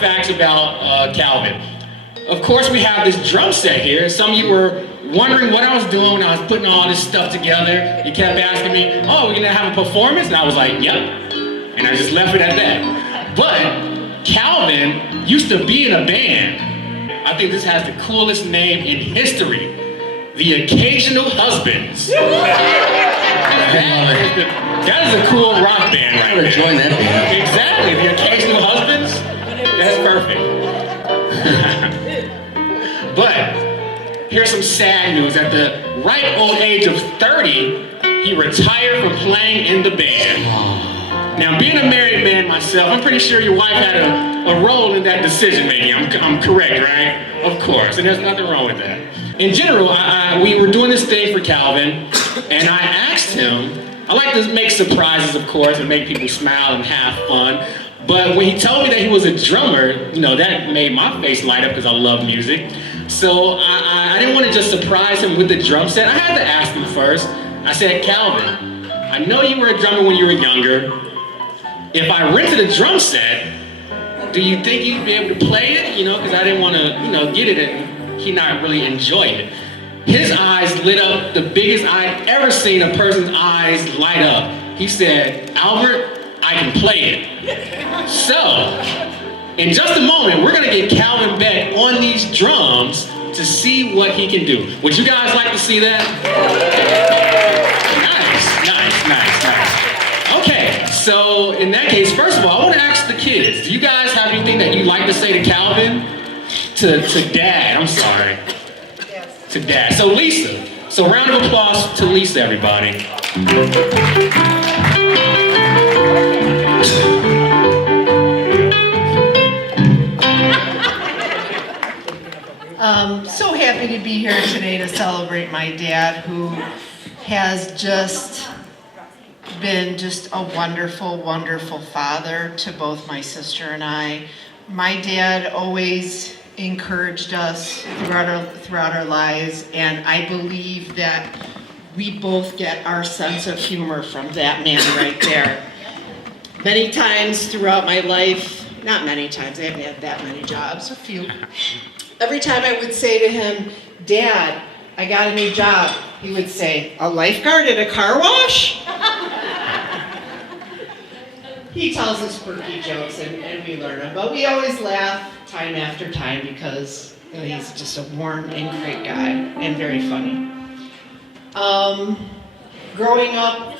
facts about Calvin. Of course, we have this drum set here. Some of you were wondering what I was doing when I was putting all this stuff together. You kept asking me, oh, we're gonna have a performance? And I was like, yep. And I just left it at that. But Calvin used to be in a band. I think this has the coolest name in history. The Occasional Husbands. That is a cool rock band right there. Join that band. Exactly, The Occasional Husbands. That's perfect. But here's some sad news. At the ripe old age of 30, he retired from playing in the band. Now, being a married man myself, I'm pretty sure your wife had a role in that decision making. I'm correct, right? Of course, and there's nothing wrong with that. In general, we were doing this thing for Calvin, and I asked him, I like to make surprises, of course, and make people smile and have fun. But when he told me that he was a drummer, you know, that made my face light up because I love music. So I didn't want to just surprise him with the drum set. I had to ask him first. I said, Calvin, I know you were a drummer when you were younger. If I rented a drum set, do you think you'd be able to play it? You know, because I didn't want to, you know, get it and he not really enjoy it. His eyes lit up the biggest I've ever seen a person's eyes light up. He said, Albert, I can play it. So, in just a moment, we're gonna get Calvin Beck on these drums to see what he can do. Would you guys like to see that? Nice. Okay, so in that case, first of all, I want to ask the kids, do you guys have anything that you'd like to say to Calvin? To Dad, I'm sorry. Yes. To Dad. So Lisa. So round of applause to Lisa, everybody. So happy to be here today to celebrate my dad, who has just been just a wonderful, wonderful father to both my sister and I. My dad always encouraged us throughout our lives, and I believe that we both get our sense of humor from that man right there. Many times throughout my life, not many times, I haven't had that many jobs, a few. Every time I would say to him, Dad, I got a new job, he would say, a lifeguard at a car wash? He tells us quirky jokes and we learn them, but we always laugh time after time because he's just a warm and great guy and very funny. Growing up,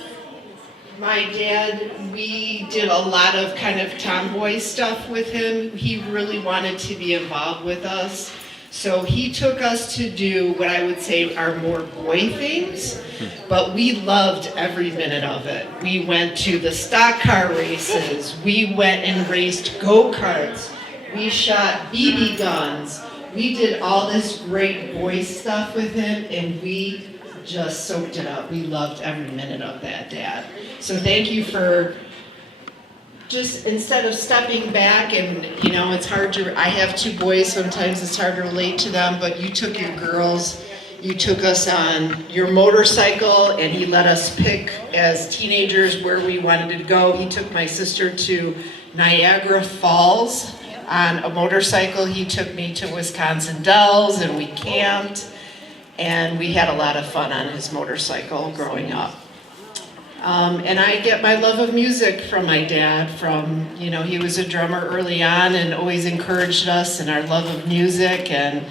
my dad, we did a lot of kind of tomboy stuff with him. He really wanted to be involved with us. So he took us to do what I would say are more boy things, but we loved every minute of it. We went to the stock car races. We went and raced go-karts. We shot BB guns. We did all this great boy stuff with him, and we just soaked it up. We loved every minute of that, Dad. So thank you for just, instead of stepping back and, you know, it's hard to, I have two boys, sometimes it's hard to relate to them, but you took your girls, you took us on your motorcycle, and he let us pick as teenagers where we wanted to go. He took my sister to Niagara Falls on a motorcycle. He took me to Wisconsin Dells, and we camped, and we had a lot of fun on his motorcycle growing up. And I get my love of music from my dad. From, you know, he was a drummer early on and always encouraged us in our love of music. And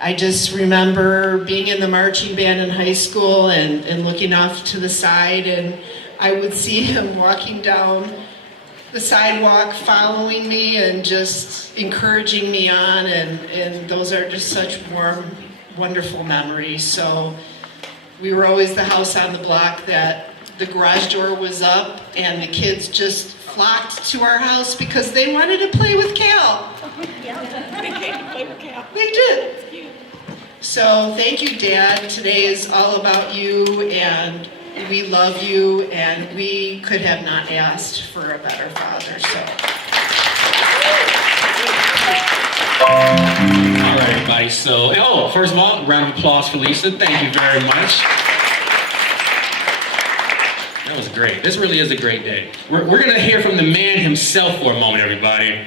I just remember being in the marching band in high school and looking off to the side, and I would see him walking down the sidewalk following me and just encouraging me on, and those are just such warm, wonderful memories. So we were always the house on the block that the garage door was up and the kids just flocked to our house because they wanted to play with Cal. Yeah, they came to play with Cal. They did. So thank you, Dad. Today is all about you, and we love you, and we could have not asked for a better father. So. All right, everybody. So, first of all, round of applause for Lisa. Thank you very much. That was great. This really is a great day. We're going to hear from the man himself for a moment, everybody.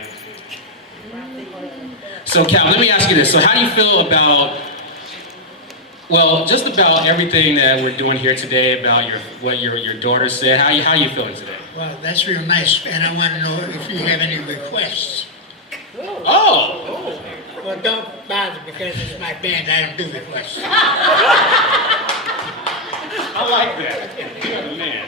So Cal, let me ask you this. So how do you feel about, well, just about everything that we're doing here today, about what your daughter said? How you feeling today? Well, that's real nice, and I want to know if you have any requests. Oh! Well, don't bother because it's my band. I don't do requests. I like that. You're the man.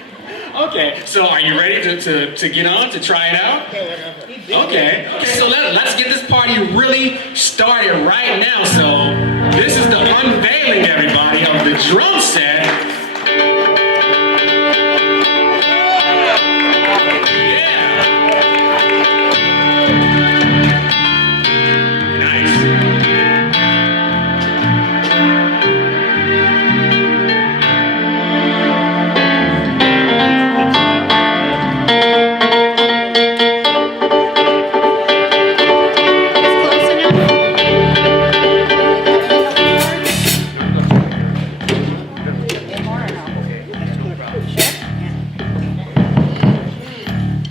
Okay, so are you ready to get on, to try it out? Okay, whatever. Okay, so let's get this party really started right now. So this is the unveiling, everybody, of the drum set. Yeah. Nice.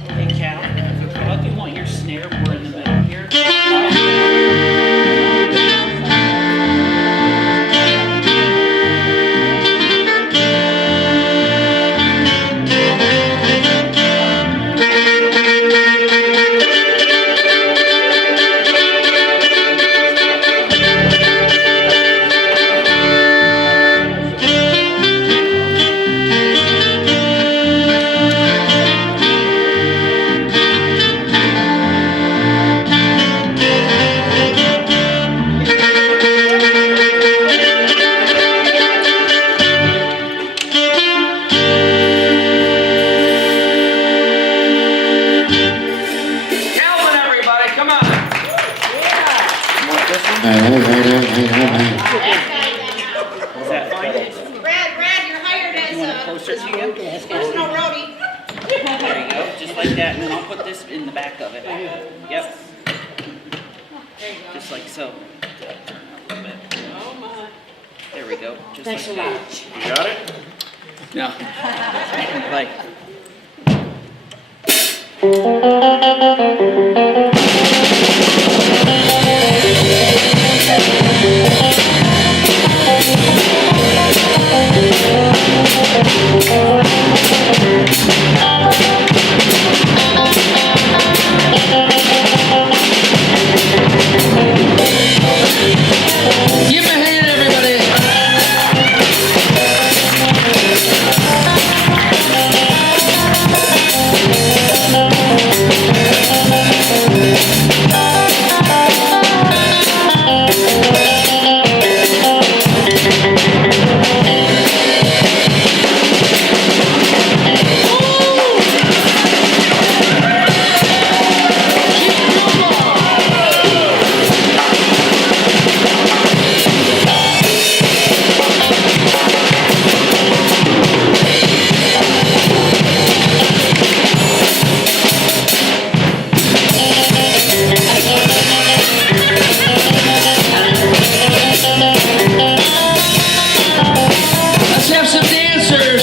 Hey, Cal, how do you want your snare more in the middle here? Is that fine? Brad, you're hired as Closer to you? personal roadie. There you go, just like that, and then I'll put this in the back of it. Yep. Just like so. There we go. Just Thanks a like lot. that. You got it? No. Like. Give me a hand, everybody. Let's have some dancers.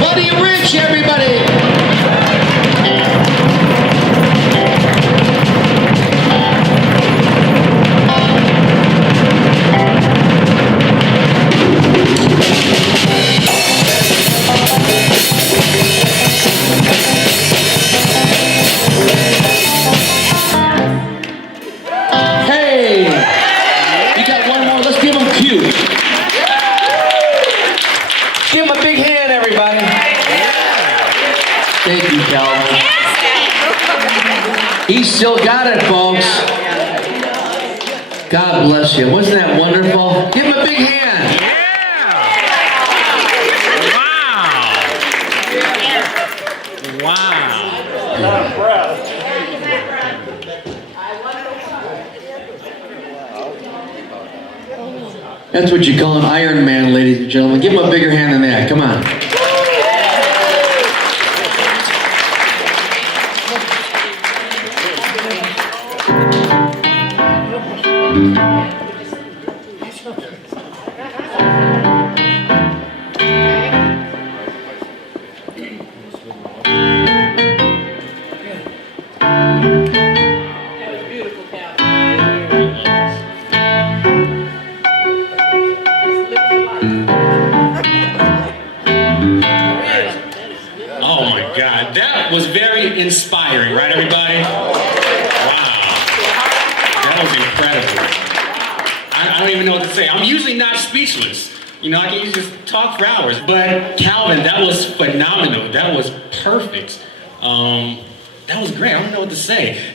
Buddy Rich, everybody. Hey, you got one more. Let's give him Q. Give him a big hand, everybody. Thank you, Calvin. He still got it, folks. God bless you. Wasn't that wonderful? Give him a big hand. That's what you call an Iron Man, ladies and gentlemen. Give him a bigger hand than that. Come on. That was beautiful, Oh my God, that was very inspiring, right, everybody? Wow, that was incredible. I don't even know what to say. I'm usually not speechless. You know, I can usually just talk for hours. But Calvin, that was phenomenal. That was perfect. That was great. I don't know what to say.